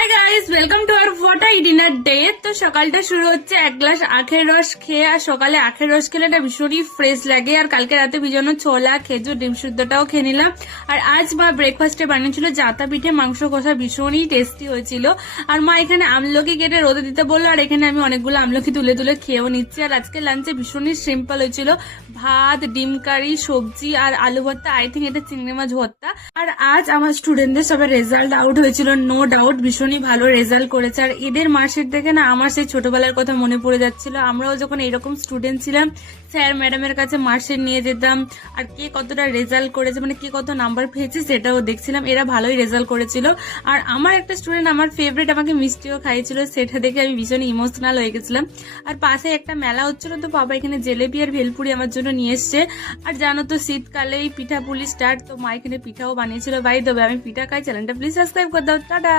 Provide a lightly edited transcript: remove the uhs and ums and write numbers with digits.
Hi guys, welcome to our what I dinner day. তো সকালটা শুরু হচ্ছে এক গ্লাস আখের রস খেয়ে। আর সকালে আখের রস খেলে এটা ভীষণই ফ্রেশ লাগে। আর কালকে রাতে ভিজানো ছোলা, খেজুর, ডিম সিদ্ধটাও খেয়ে নিলাম। আর আজ মা ব্রেকফাস্টে বানিয়েছিল জাতা পিঠে, মাংস কষা, ভীষণই টেস্টি হয়েছিল। আর মা এখানে আমলকি কেটে রোদে দিতে বললো, আর এখানে আমি অনেকগুলো আমলকি তুলে তুলে খেয়েও নিচ্ছি। আর আজকে লাঞ্চে ভীষণই সিম্পল হয়েছিল, ভাত, ডিম কারি, সবজি আর আলু ভর্তা। আই থিঙ্ক এটা চিংড়ি মাছ ভর্তা। আর আজ আমার স্টুডেন্টদের সবার রেজাল্ট আউট হয়েছিল, নো ডাউট ভীষণই ভালো রেজাল্ট করেছে। আর এদের মার্কশিট দেখে না আমার সেই ছোটবেলার কথা মনে পড়ে যাচ্ছিল। আমরাও যখন এরকম স্টুডেন্ট ছিলাম, স্যার ম্যাডামের কাছে মার্কশিট নিয়ে যেতাম, আর কে কতটা রেজাল্ট করেছে, মানে কে কত নাম্বার পেয়েছে সেটাও দেখছিলাম। এরা ভালোই রেজাল্ট করেছিল। আর আমার একটা স্টুডেন্ট, আমার ফেভারিট, আমাকে মিষ্টিও খাইয়েছিল, সেটা দেখে আমি ভীষণ ইমোশনাল হয়ে গেছিলাম। আর পাশে একটা মেলা হচ্ছিল, তো বাবা এখানে জিলেবি আর ভেলপুরি আমার জন্য নিয়ে এসছে। আর জানো তো শীতকালেই পিঠা পুলি স্টার্ট, তো মা এখানে পিঠাও বানিয়েছিল। বাই দেবে, আমি পিঠা খাই। চ্যানেলটা প্লিজ সাবস্ক্রাইব করে দাও। টাটা।